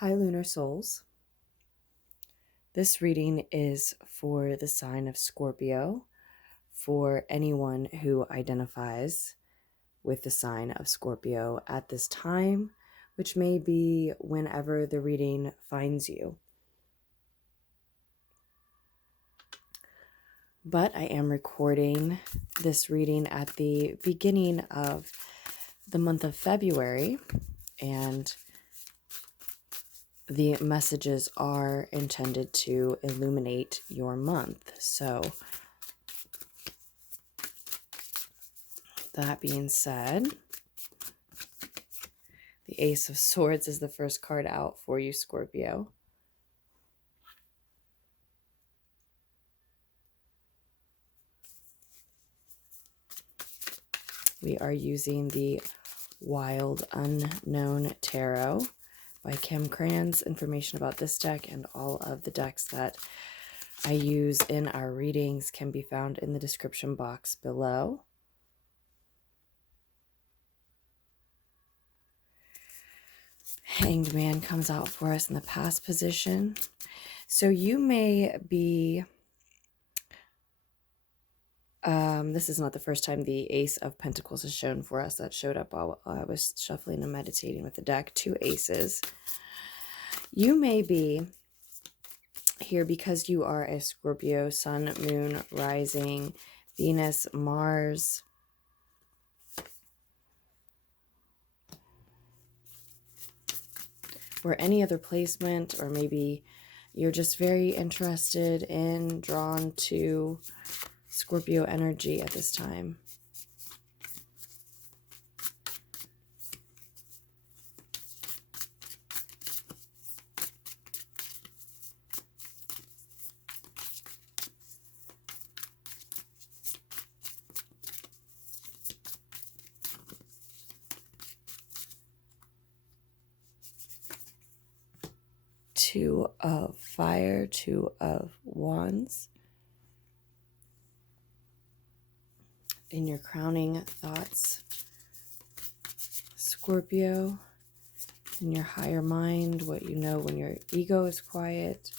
Hi, Lunar Souls. This reading is for the sign of Scorpio, for anyone who identifies with the sign of Scorpio at this time, which may be whenever the reading finds you. But I am recording this reading at the beginning of the month of February, and the messages are intended to illuminate your month. So that being said, the Ace of Swords is the first card out for you, Scorpio. We are using the Wild Unknown Tarot by Krans. Information about this deck and all of the decks that I use in our readings can be found in the description box below. Hanged Man comes out for us in the past position. So you may be... this is not the first time the Ace of Pentacles is shown for us. That showed up while I was shuffling and meditating with the deck. 2 aces. You may be here because you are a Scorpio, Sun, Moon, Rising, Venus, Mars. Or any other placement, or maybe you're just very interested in, drawn to Scorpio energy at this time. Two of Fire, 2 of Wands. In your crowning thoughts, Scorpio, in your higher mind, what you know when your ego is quiet.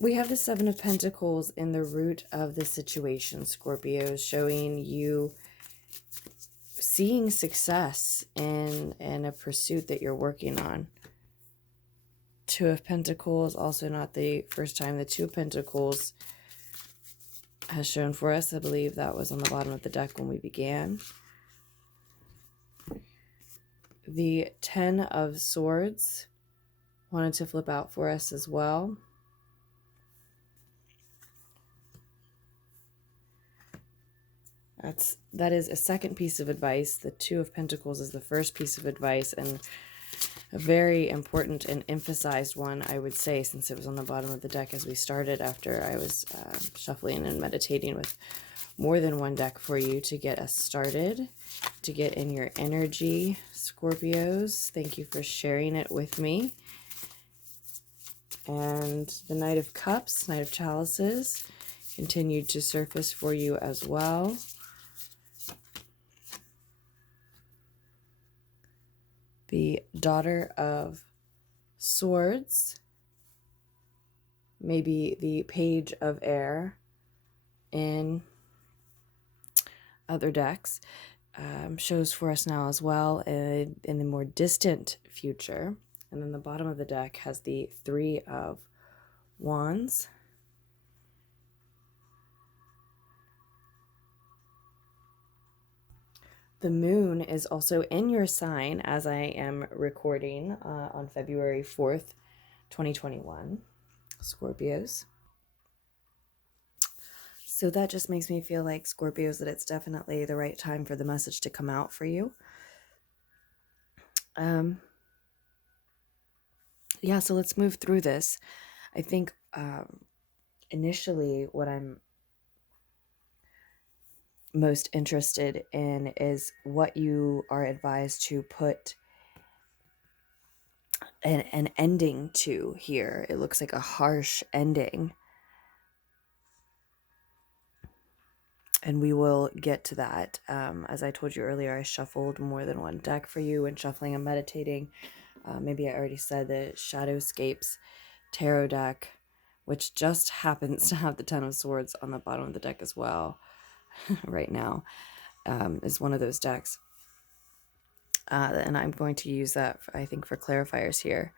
We have the 7 of Pentacles in the root of the situation, Scorpio, showing you seeing success in a pursuit that you're working on. 2 of Pentacles, also not the first time the 2 of Pentacles has shown for us. I believe that was on the bottom of the deck when we began. The 10 of Swords wanted to flip out for us as well. That is a second piece of advice. The 2 of Pentacles is the first piece of advice, and a very important and emphasized one, I would say, since it was on the bottom of the deck as we started, after I was shuffling and meditating with more than one deck for you to get us started, to get in your energy, Scorpios. Thank you for sharing it with me. And the Knight of Cups, Knight of Chalices, continued to surface for you as well. The Daughter of Swords, maybe the Page of Air in other decks, shows for us now as well in the more distant future. And then the bottom of the deck has the 3 of Wands. The moon is also in your sign as I am recording on February 4th, 2021, Scorpios. So that just makes me feel like, Scorpios, that it's definitely the right time for the message to come out for you. Yeah, so let's move through this. I think initially what I'm most interested in is what you are advised to put an ending to here. It looks like a harsh ending. And we will get to that. As I told you earlier, I shuffled more than one deck for you when shuffling and meditating. Maybe I already said the Shadowscapes tarot deck, which just happens to have the Ten of Swords on the bottom of the deck as well right now, is one of those decks. And I'm going to use that, I think, for clarifiers here.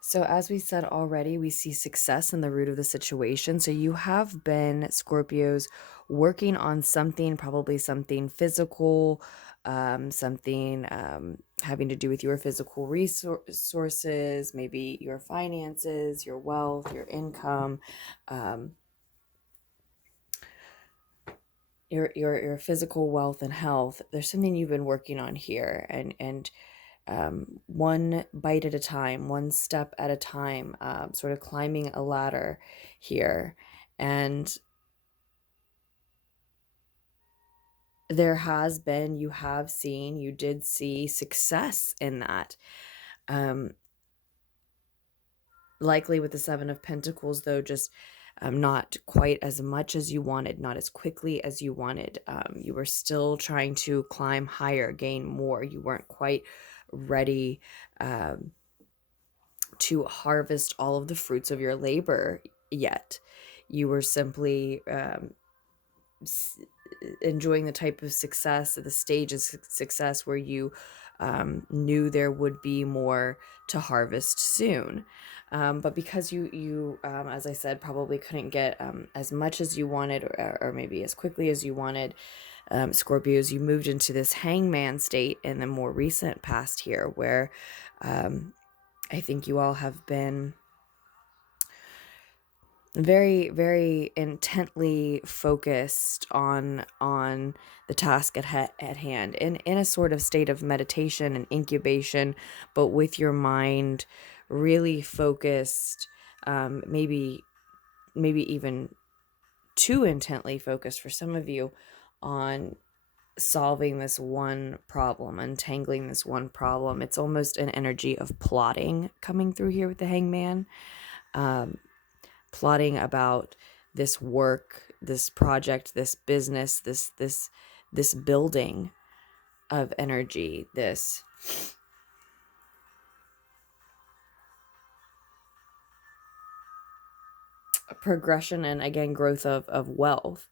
So as we said already, we see success in the root of the situation. So you have been, Scorpios, working on something, probably something physical, something having to do with your physical resources, maybe your finances, your wealth, your income, your physical wealth and health. There's something you've been working on here, and one bite at a time, one step at a time, sort of climbing a ladder here. And there has been, you did see success in that. Likely with the Seven of Pentacles, though, just not quite as much as you wanted, not as quickly as you wanted. You were still trying to climb higher, gain more. You weren't quite ready to harvest all of the fruits of your labor yet. You were simply enjoying the type of success, the stage of success where you knew there would be more to harvest soon. But because you as I said, probably couldn't get as much as you wanted, or maybe as quickly as you wanted, Scorpios, you moved into this hangman state in the more recent past here, where I think you all have been very, very intently focused on the task at hand, in a sort of state of meditation and incubation, but with your mind really focused, maybe even too intently focused for some of you, on solving this one problem, untangling this one problem. It's almost an energy of plotting coming through here with the hangman. Plotting about this work, this project, this business, this building of energy, this progression and, again, growth of wealth.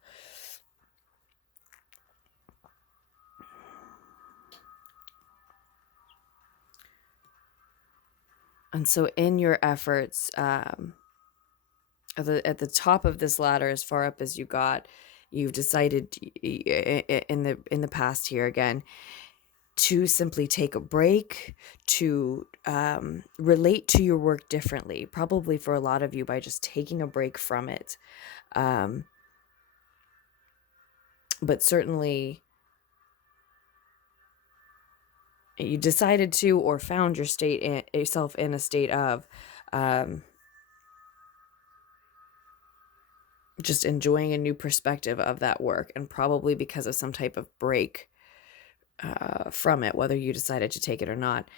And so in your efforts, at the top of this ladder, as far up as you got, you've decided in the past here, again, to simply take a break, to relate to your work differently, probably for a lot of you by just taking a break from it. But certainly you decided to, or found yourself in a state of just enjoying a new perspective of that work, and probably because of some type of break from it, whether you decided to take it or not.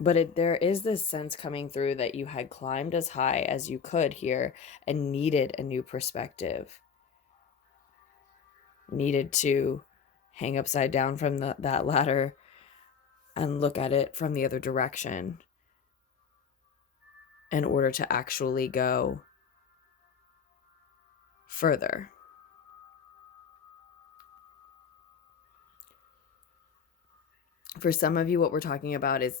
But there is this sense coming through that you had climbed as high as you could here and needed a new perspective. Needed to hang upside down from that ladder and look at it from the other direction in order to actually go further. For some of you, what we're talking about is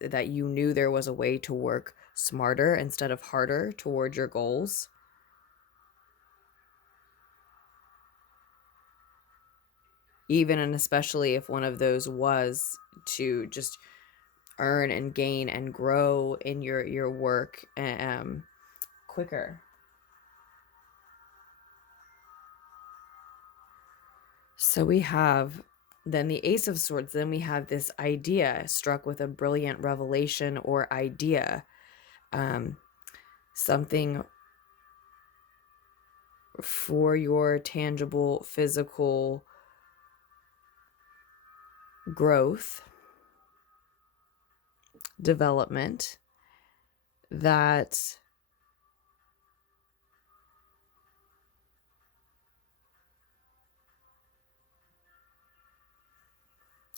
that you knew there was a way to work smarter instead of harder toward your goals. Even and especially if one of those was to just earn and gain and grow in your work quicker. So we have Then the Ace of Swords, then we have this idea struck with a brilliant revelation or idea. Something for your tangible physical growth, development, that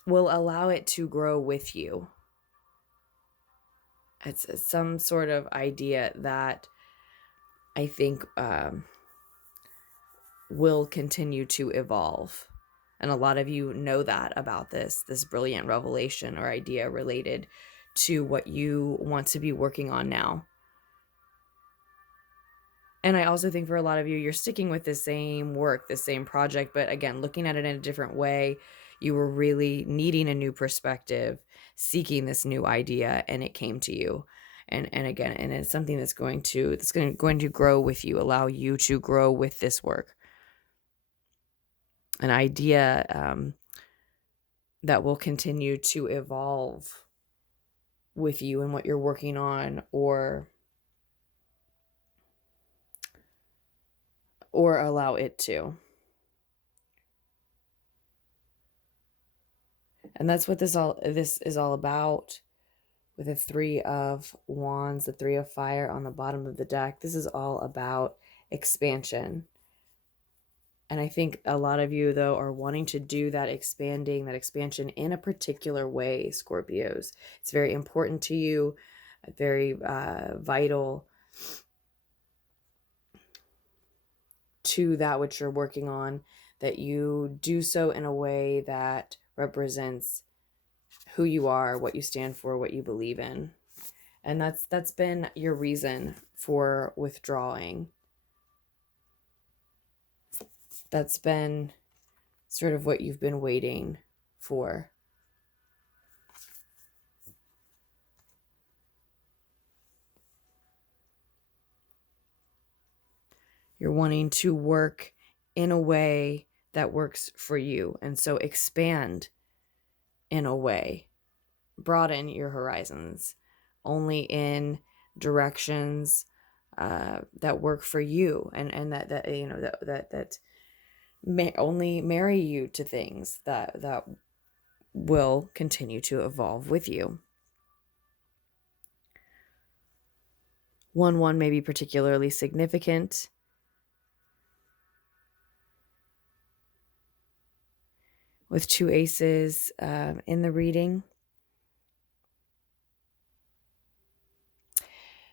will allow it to grow with you. It's some sort of idea that I think will continue to evolve. And a lot of you know that about this brilliant revelation or idea related to what you want to be working on now. And I also think for a lot of you, you're sticking with the same work, the same project, but again, looking at it in a different way. You were really needing a new perspective, seeking this new idea, and it came to you. And again, and it's something that's going to grow with you, allow you to grow with this work. An idea that will continue to evolve with you and what you're working on, or allow it to. And that's what this is all about. With the 3 of Wands, the 3 of Fire on the bottom of the deck, this is all about expansion. And I think a lot of you, though, are wanting to do that expansion in a particular way, Scorpios. It's very important to you, very vital to that which you're working on, that you do so in a way that represents who you are, what you stand for, what you believe in. And that's been your reason for withdrawing. That's been sort of what you've been waiting for. You're wanting to work in a way that works for you. And so expand in a way. Broaden your horizons only in directions that work for you, and that you know that may only marry you to things that will continue to evolve with you. 1-1 may be particularly significant. With 2 aces in the reading.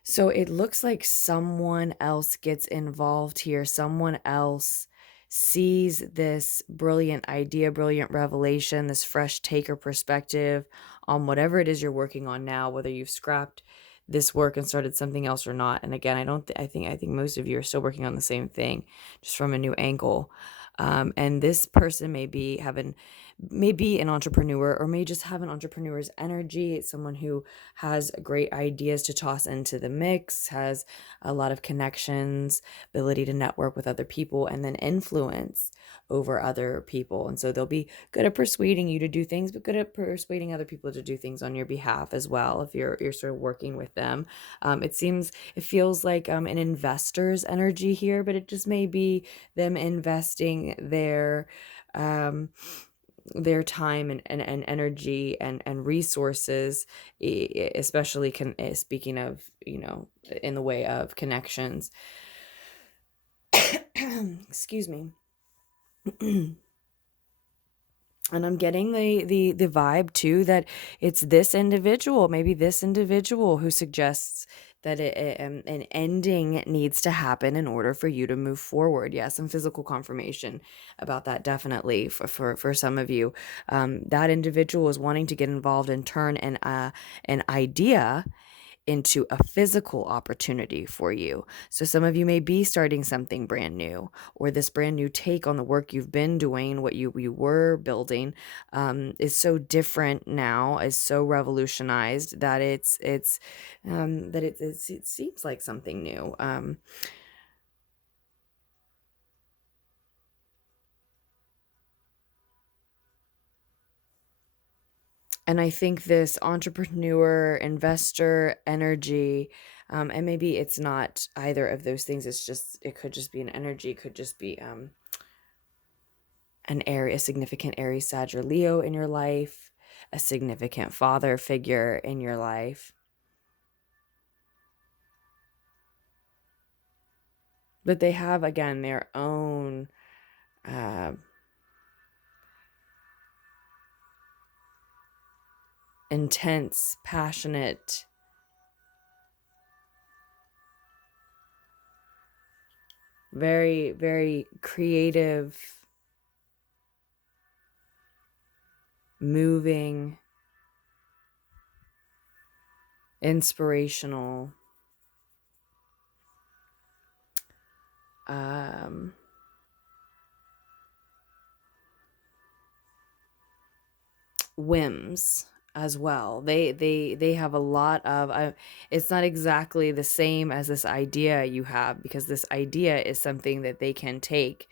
So it looks like someone else gets involved here. Someone else sees this brilliant idea, brilliant revelation, this fresh take or perspective on whatever it is you're working on now, whether you've scrapped this work and started something else or not. And again, I think most of you are still working on the same thing, just from a new angle. And this person may be an entrepreneur, or may just have an entrepreneur's energy. It's someone who has great ideas to toss into the mix, has a lot of connections, ability to network with other people, and then influence over other people. And so they'll be good at persuading you to do things, but good at persuading other people to do things on your behalf as well, if you're sort of working with them. It feels like an investor's energy here, but it just may be them investing their time and energy and resources, especially speaking of, in the way of connections. Excuse me. And I'm getting the vibe too that it's maybe this individual who suggests that an ending needs to happen in order for you to move forward. Yeah, some physical confirmation about that, definitely for some of you. That individual is wanting to get involved and turn an idea into a physical opportunity for you. So some of you may be starting something brand new, or this brand new take on the work you've been doing, what you were building, is so different now, is so revolutionized that it seems like something new. And I think this entrepreneur, investor energy, and maybe it's not either of those things. It could just be an energy, could just be a significant Aries, Sag, or Leo in your life, a significant father figure in your life. But they have, again, their own intense, passionate, very, very creative, moving, inspirational, whims as well. They have a lot of it's not exactly the same as this idea you have, because this idea is something that they can take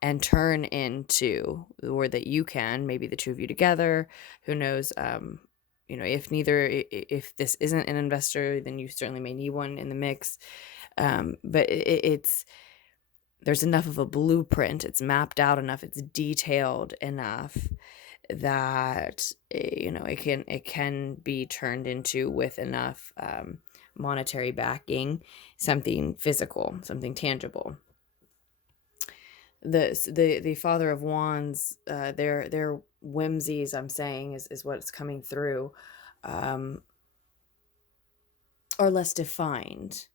and turn into, or that you can, maybe the two of you together, who knows. If this isn't an investor, then you certainly may need one in the mix. But it's there's enough of a blueprint, it's mapped out enough, it's detailed enough that it can be turned into, with enough monetary backing, something physical, something tangible. The Father of Wands, their whimsies, I'm saying, is what's coming through, are less defined,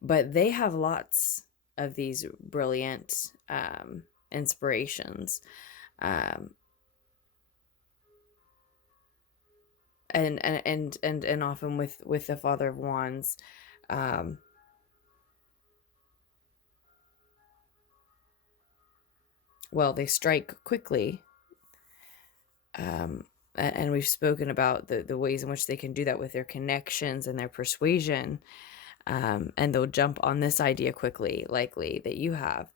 but they have lots of these brilliant inspirations. And often with the Father of Wands, well, they strike quickly, and we've spoken about the ways in which they can do that with their connections and their persuasion, and they'll jump on this idea quickly, likely, that you have,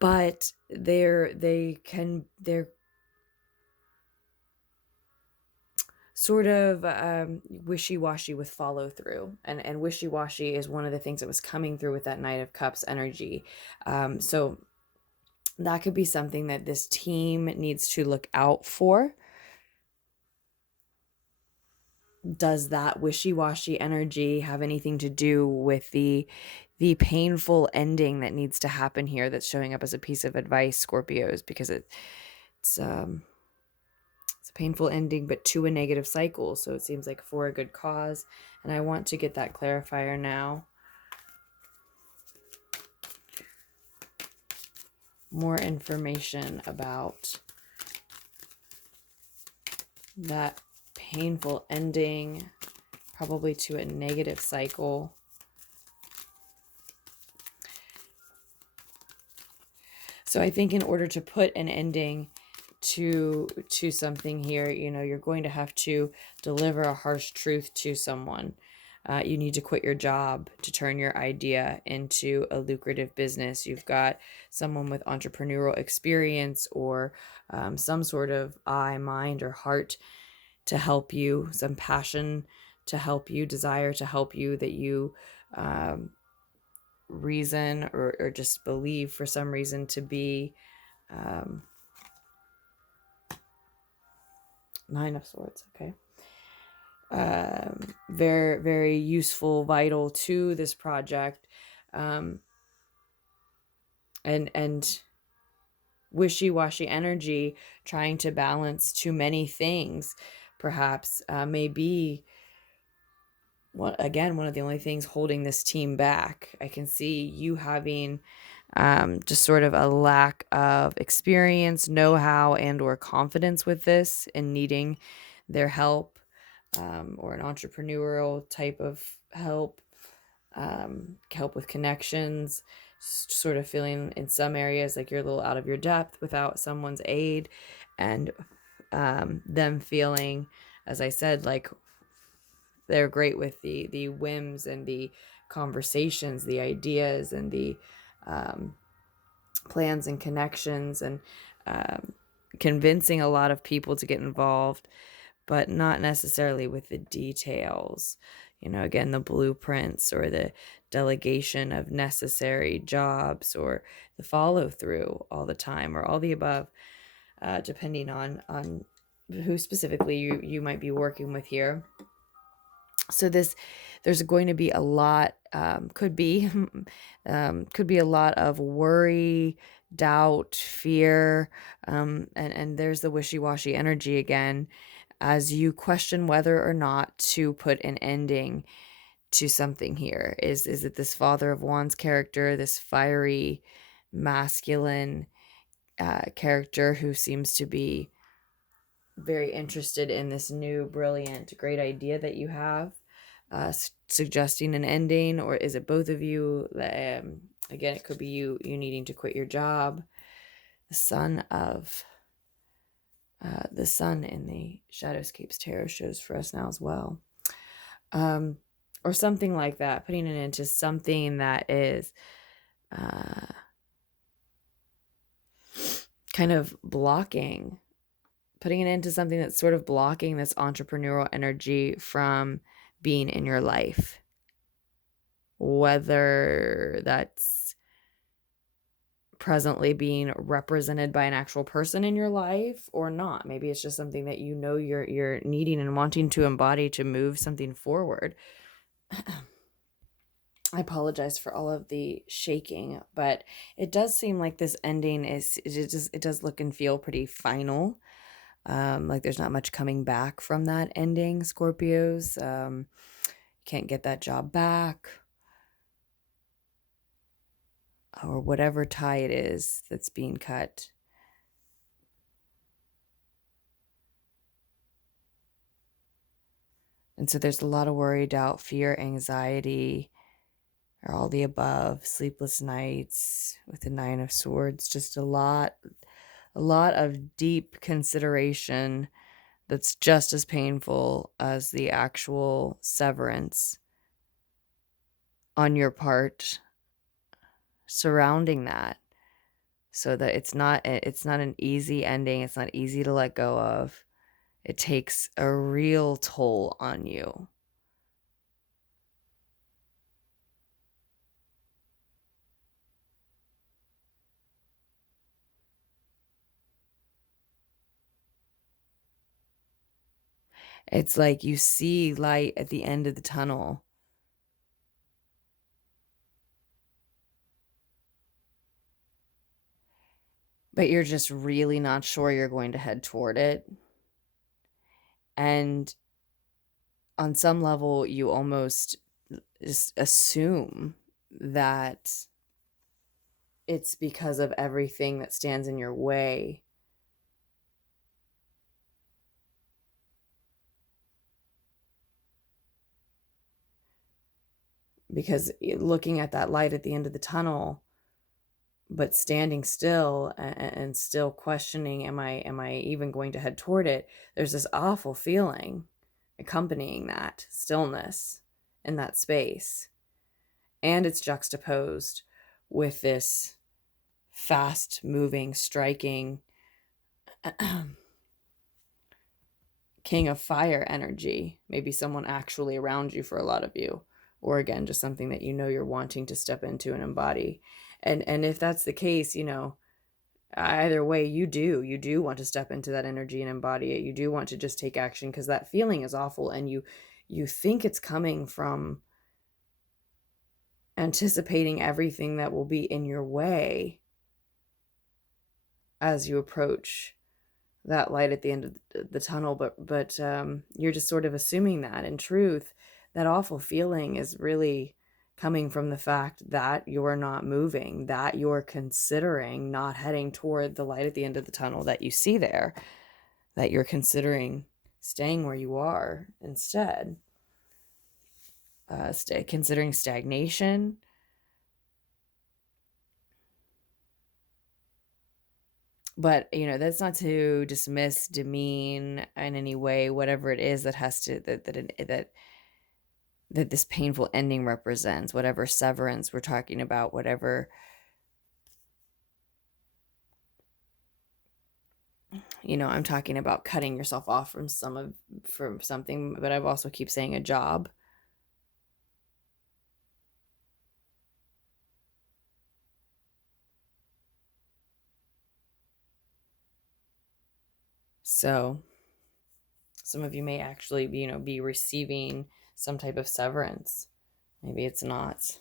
but they're sort of wishy-washy with follow-through, and wishy-washy is one of the things that was coming through with that Knight of Cups energy. So that could be something that this team needs to look out for. Does that wishy-washy energy have anything to do with the painful ending that needs to happen here, that's showing up as a piece of advice, Scorpios? Because it's a painful ending, but to a negative cycle. So it seems like for a good cause. And I want to get that clarifier now. More information about that painful ending, probably to a negative cycle. So I think in order to put an ending to something here, you're going to have to deliver a harsh truth to someone. You need to quit your job to turn your idea into a lucrative business. You've got someone with entrepreneurial experience, or some sort of eye, mind, or heart to help you, some passion to help you, desire to help you, that you reason or just believe for some reason to be. Nine of Swords, okay. Very, very useful, vital to this project. And wishy-washy energy, trying to balance too many things, perhaps, may be, one of the only things holding this team back. I can see you having just sort of a lack of experience, know-how, and or confidence with this, and needing their help, or an entrepreneurial type of help, help with connections, sort of feeling in some areas like you're a little out of your depth without someone's aid, and them feeling, as I said, like they're great with the whims and the conversations, the ideas, and the plans and connections, and convincing a lot of people to get involved, but not necessarily with the details. You know, again, the blueprints or the delegation of necessary jobs or the follow through all the time or all the above, depending on who specifically you might be working with here. So there's going to be a lot, could be a lot of worry, doubt, fear, and there's the wishy-washy energy again, as you question whether or not to put an ending to something here. Is it this Father of Wands character, this fiery, masculine character who seems to be very interested in this new, brilliant, great idea that you have, suggesting an ending? Or is it both of you? Again, it could be you needing to quit your job. The Sun in the Shadowscapes tarot shows for us now as well. Or something like that, putting it into something that is kind of blocking, putting it into something that's sort of blocking this entrepreneurial energy from being in your life. Whether that's presently being represented by an actual person in your life or not. Maybe it's just something that you know you're needing and wanting to embody to move something forward. I apologize for all of the shaking, but it does seem like this ending it does look and feel pretty final. Like there's not much coming back from that ending, Scorpios. Can't get that job back, or whatever tie it is that's being cut. And so there's a lot of worry, doubt, fear, anxiety, or all the above, sleepless nights with the Nine of Swords, just a lot of deep consideration that's just as painful as the actual severance on your part surrounding that, so that it's not an easy ending. It's not easy to let go of. It takes a real toll on you. It's like you see light at the end of the tunnel, but you're just really not sure you're going to head toward it. And on some level, you almost just assume that it's because of everything that stands in your way. Because looking at that light at the end of the tunnel, but standing still and still questioning, am I even going to head toward it? There's this awful feeling accompanying that stillness in that space. And it's juxtaposed with this fast moving, striking King of Fire energy. Maybe someone actually around you for a lot of you. Or again, just something that you know you're wanting to step into and embody. And if that's the case, you know, either way, you do want to step into that energy and embody it. You do want to just take action, because that feeling is awful, and you think it's coming from anticipating everything that will be in your way as you approach that light at the end of the tunnel, but you're just sort of assuming that. In truth, that awful feeling is really coming from the fact that you're not moving, that you're considering not heading toward the light at the end of the tunnel that you see there, that you're considering staying where you are instead, considering stagnation. But, you know, that's not to dismiss, demean in any way whatever it is that has to that this painful ending represents, whatever severance we're talking about, whatever you know, I'm talking about cutting yourself off from something, but I've also keep saying a job. So some of you may actually, you know, be receiving some type of severance. Maybe it's not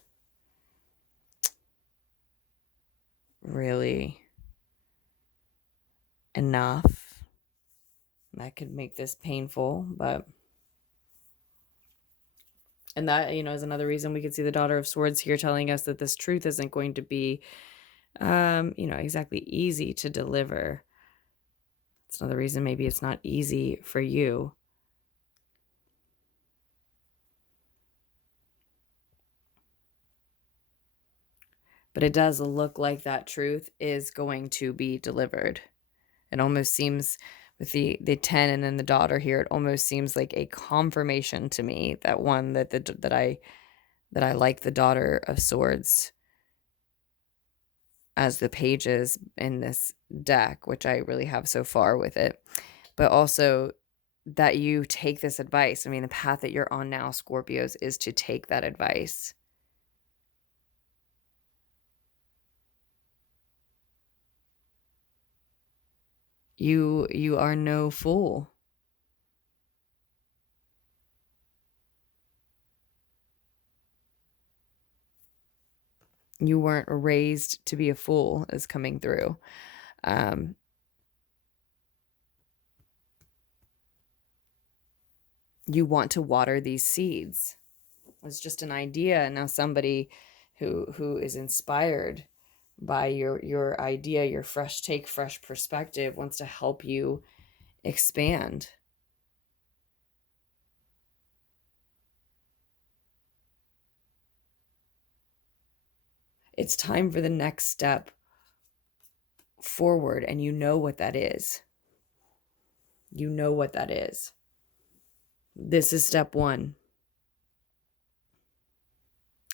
really enough. That could make this painful, but... And that, you know, is another reason we could see the Daughter of Swords here telling us that this truth isn't going to be, you know, exactly easy to deliver. It's another reason maybe it's not easy for you. But it does look like that truth is going to be delivered. It almost seems, with the 10 and then the daughter here, it almost seems like a confirmation to me that one that I like the Daughter of Swords as the pages in this deck, which I really have so far with it, but also that you take this advice. I mean, the path that you're on now, Scorpios, is to take that advice. You are no fool. You weren't raised to be a fool, is coming through. You want to water these seeds. It's just an idea. And now somebody who is inspired by your idea, your fresh take, fresh perspective, wants to help you expand. It's time for the next step forward, and you know what that is. You know what that is. This is step one.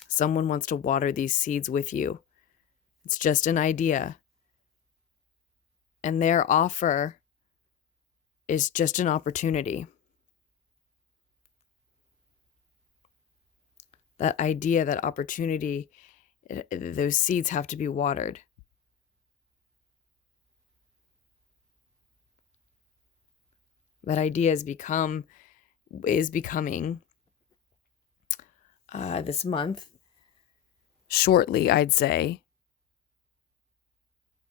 Someone wants to water these seeds with you. It's just an idea. And their offer is just an opportunity. That idea, that opportunity, those seeds have to be watered. That idea is becoming this month, shortly, I'd say,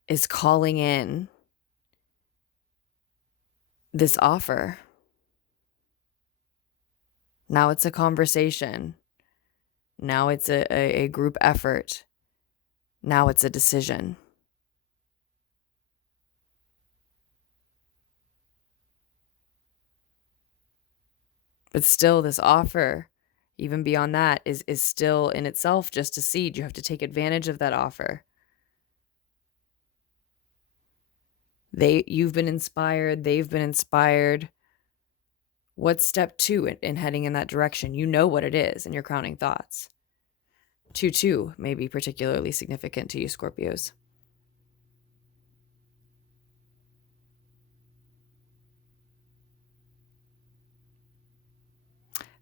is calling in this offer. Now it's a conversation. Now it's a group effort. Now it's a decision. But still, this offer, even beyond that, is still in itself just a seed. You have to take advantage of that offer. You've been inspired. They've been inspired. What's step two in heading in that direction? You know what it is in your crowning thoughts. 2-2 may be particularly significant to you, Scorpios.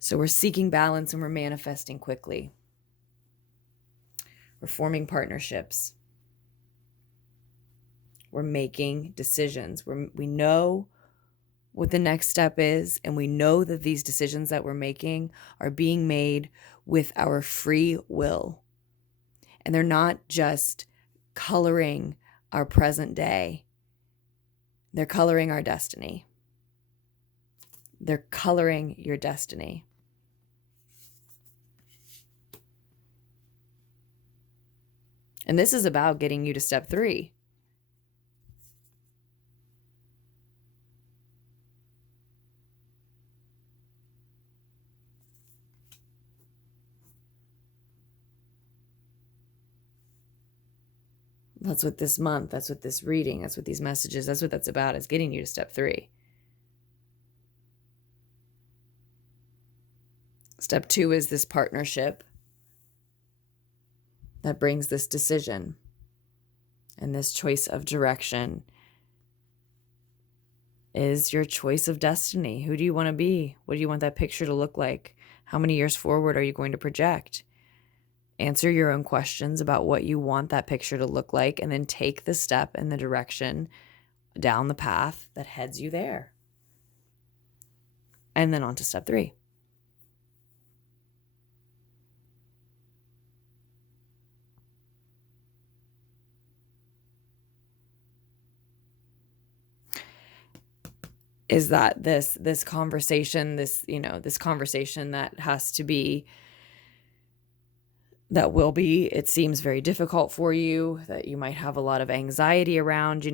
So we're seeking balance and we're manifesting quickly. We're forming partnerships. We're making decisions. We know what the next step is, and we know that these decisions that we're making are being made with our free will. And they're not just coloring our present day. They're coloring our destiny. They're coloring your destiny. And this is about getting you to step 3. That's what this month, that's what this reading, that's what these messages, that's what that's about, is getting you to step 3. Step 2 is this partnership that brings this decision and this choice of direction is your choice of destiny. Who do you want to be? What do you want that picture to look like? How many years forward are you going to project? Answer your own questions about what you want that picture to look like, and then take the step in the direction down the path that heads you there. And then on to step 3. Is that this conversation, this conversation that has to be, that will be, it seems very difficult for you, that you might have a lot of anxiety around,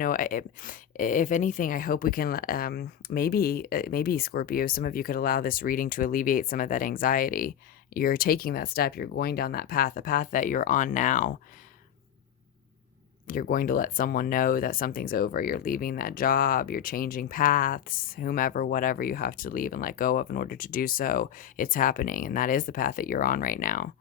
if anything, I hope we can, maybe Scorpio, some of you could allow this reading to alleviate some of that anxiety. You're taking that step, you're going down that path, the path that you're on now. You're going to let someone know that something's over. You're leaving that job. You're changing paths, whomever, whatever you have to leave and let go of in order to do so. It's happening. And that is the path that you're on right now.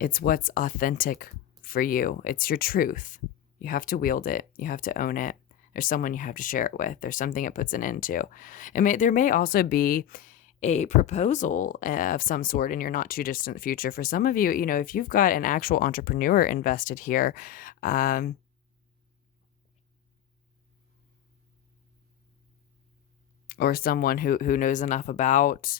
It's what's authentic for you. It's your truth. You have to wield it. You have to own it. There's someone you have to share it with. There's something it puts an end to. There may also be a proposal of some sort in your not too distant future. For some of you, if you've got an actual entrepreneur invested here, or someone who knows enough about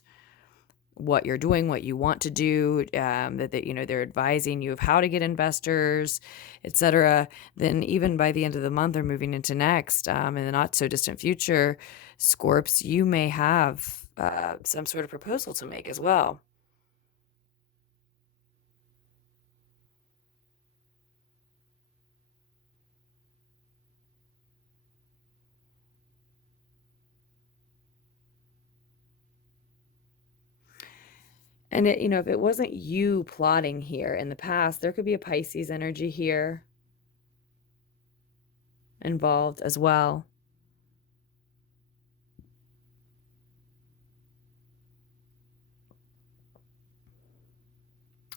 what you're doing, what you want to do, that they're advising you of how to get investors, etc. Then even by the end of the month or moving into next, in the not so distant future, Scorps, you may have some sort of proposal to make as well. And if it wasn't you plotting here in the past, there could be a Pisces energy here involved as well.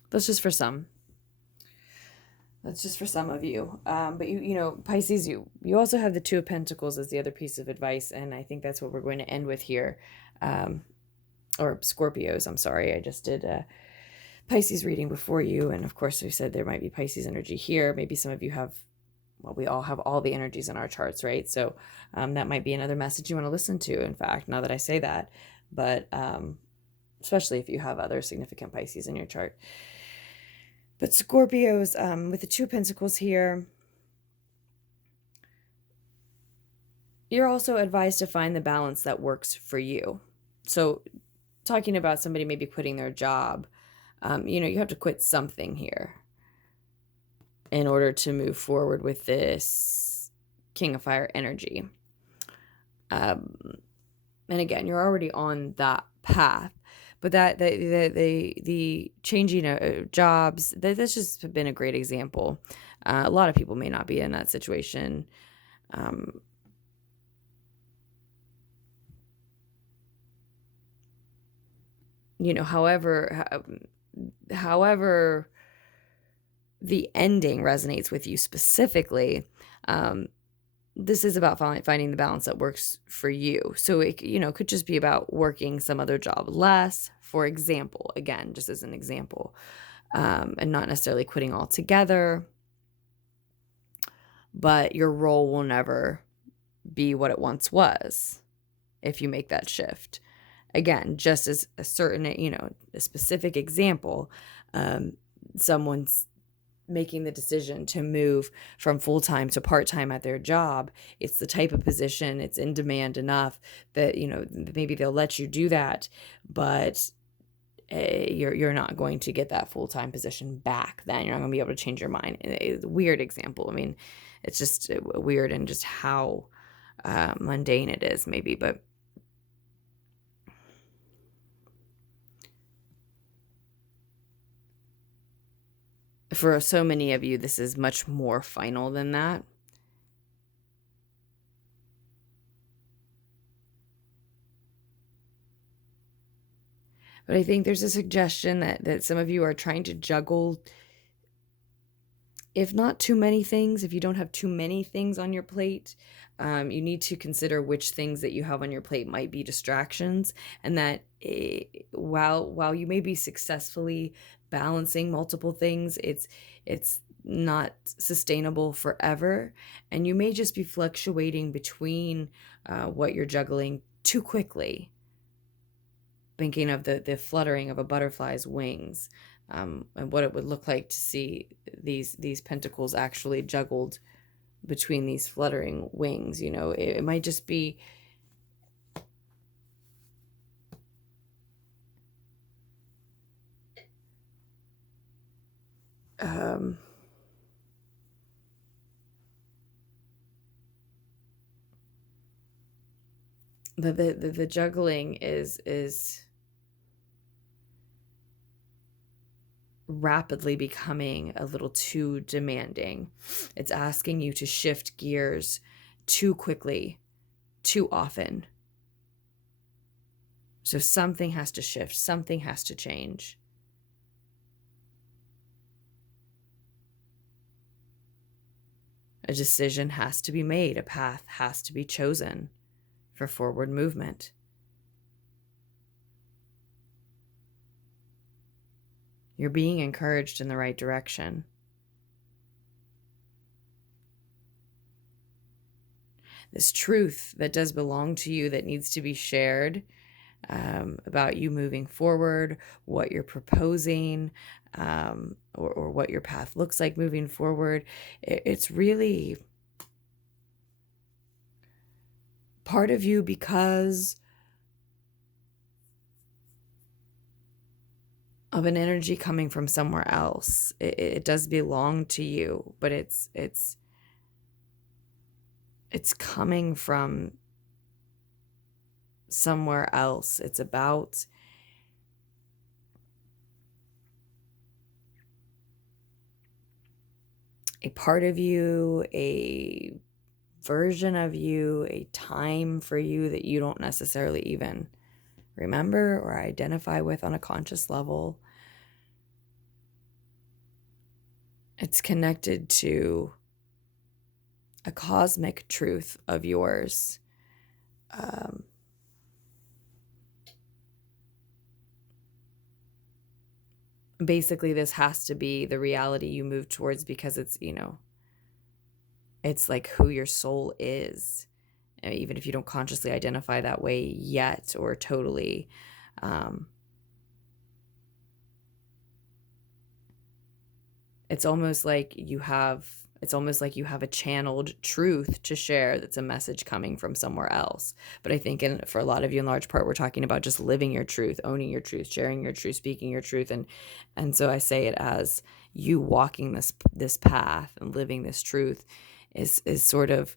That's just for some. That's just for some of you. But Pisces, you also have the 2 of Pentacles as the other piece of advice. And I think that's what we're going to end with here. Or Scorpios, I'm sorry. I just did a Pisces reading before you. And of course, we said there might be Pisces energy here. Maybe some of you have, well, we all have all the energies in our charts, right? So that might be another message you want to listen to, in fact, now that I say that. But especially if you have other significant Pisces in your chart. But Scorpios, with the 2 of Pentacles here, you're also advised to find the balance that works for you. So talking about somebody maybe quitting their job, you have to quit something here in order to move forward with this King of Fire energy. And again, you're already on that path. But that the changing of jobs, that's just been a great example. A lot of people may not be in that situation. However the ending resonates with you specifically, this is about finding the balance that works for you. So it could just be about working some other job less, for example, again, just as an example, and not necessarily quitting altogether. But your role will never be what it once was if you make that shift. Again, just as a certain, a specific example, someone's making the decision to move from full-time to part-time at their job. It's the type of position, it's in demand enough that, maybe they'll let you do that, but you're not going to get that full-time position back. Then you're not going to be able to change your mind. It's a weird example. I mean, it's just weird and just how mundane it is maybe, but for so many of you, this is much more final than that. But I think there's a suggestion that some of you are trying to juggle if not too many things, if you don't have too many things on your plate, you need to consider which things that you have on your plate might be distractions, and that while you may be successfully balancing multiple things, it's not sustainable forever, and you may just be fluctuating between what you're juggling too quickly, thinking of the fluttering of a butterfly's wings, and what it would look like to see these pentacles actually juggled between these fluttering wings. You know, it might just be the juggling is rapidly becoming a little too demanding. It's asking you to shift gears too quickly, too often. So something has to shift, something has to change. A decision has to be made, a path has to be chosen for forward movement. You're being encouraged in the right direction. This truth that does belong to you, that needs to be shared, about you moving forward, what you're proposing, or what your path looks like moving forward. It's really part of you because of an energy coming from somewhere else. It does belong to you, but it's coming from somewhere else. It's about a part of you, a version of you, a time for you that you don't necessarily even remember or identify with on a conscious level. It's connected to a cosmic truth of yours. Basically, this has to be the reality you move towards, because it's, you know, it's like who your soul is, even if you don't consciously identify that way yet or totally. It's almost like you have a channeled truth to share, that's a message coming from somewhere else. But I think for a lot of you, in large part, we're talking about just living your truth, owning your truth, sharing your truth, speaking your truth. And so I say it as you walking this path and living this truth is sort of,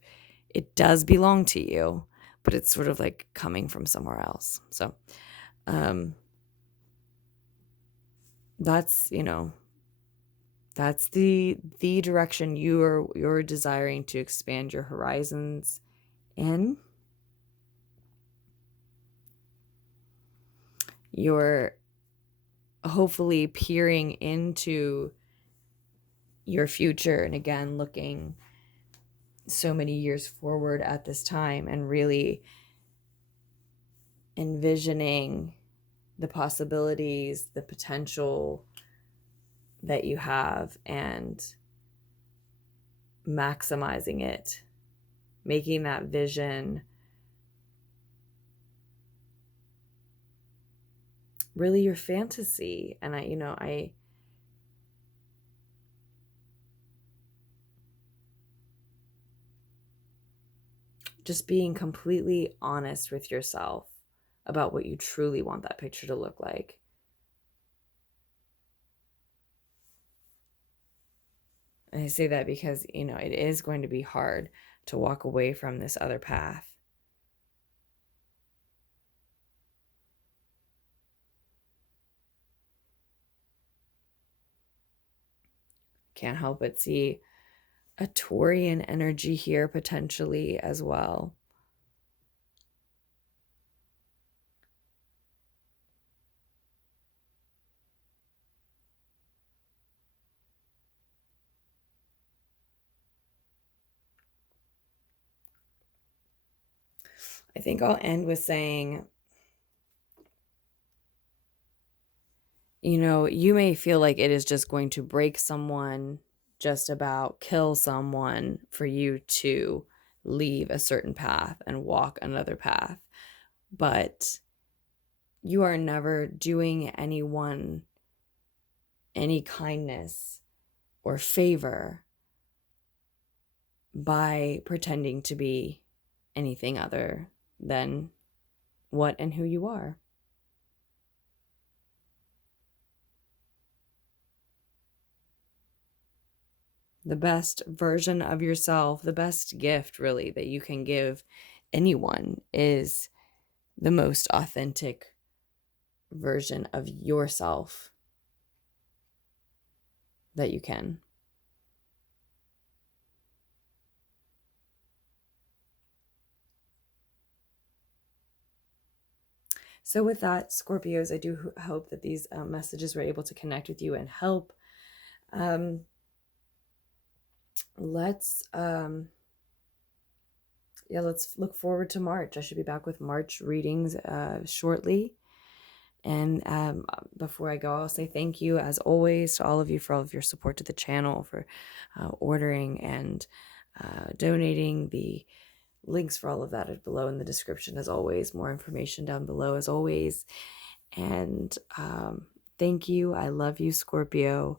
it does belong to you, but it's sort of like coming from somewhere else. So that's, you know, that's the direction you're desiring to expand your horizons in. You're hopefully peering into your future, and again, looking so many years forward at this time and really envisioning the possibilities, the potential that you have, and maximizing it, making that vision really your fantasy. And I just being completely honest with yourself about what you truly want that picture to look like. And I say that because, you know, it is going to be hard to walk away from this other path. Can't help but see a Taurian energy here potentially as well. I think I'll end with saying, you know, you may feel like it is just going to break someone, just about kill someone for you to leave a certain path and walk another path. But you are never doing anyone any kindness or favor by pretending to be anything other than what and who you are. The best version of yourself, the best gift really that you can give anyone is the most authentic version of yourself that you can. So with that, Scorpios, I do hope that these messages were able to connect with you and help. Let's look forward to March. I should be back with March readings shortly. And before I go, I'll say thank you, as always, to all of you for all of your support to the channel, for ordering and donating. The links for all of that are below in the description, as always. More information down below, as always. And thank you. I love you, Scorpio.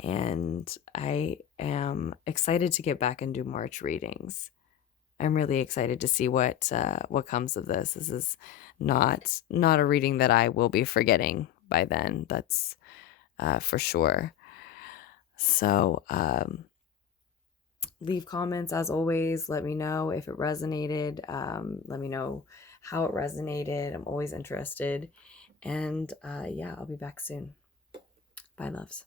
And I am excited to get back and do March readings. I'm really excited to see what comes of this. This is not a reading that I will be forgetting by then. That's for sure. So leave comments, as always. Let me know if it resonated. Let me know how it resonated. I'm always interested. And yeah, I'll be back soon. Bye, loves.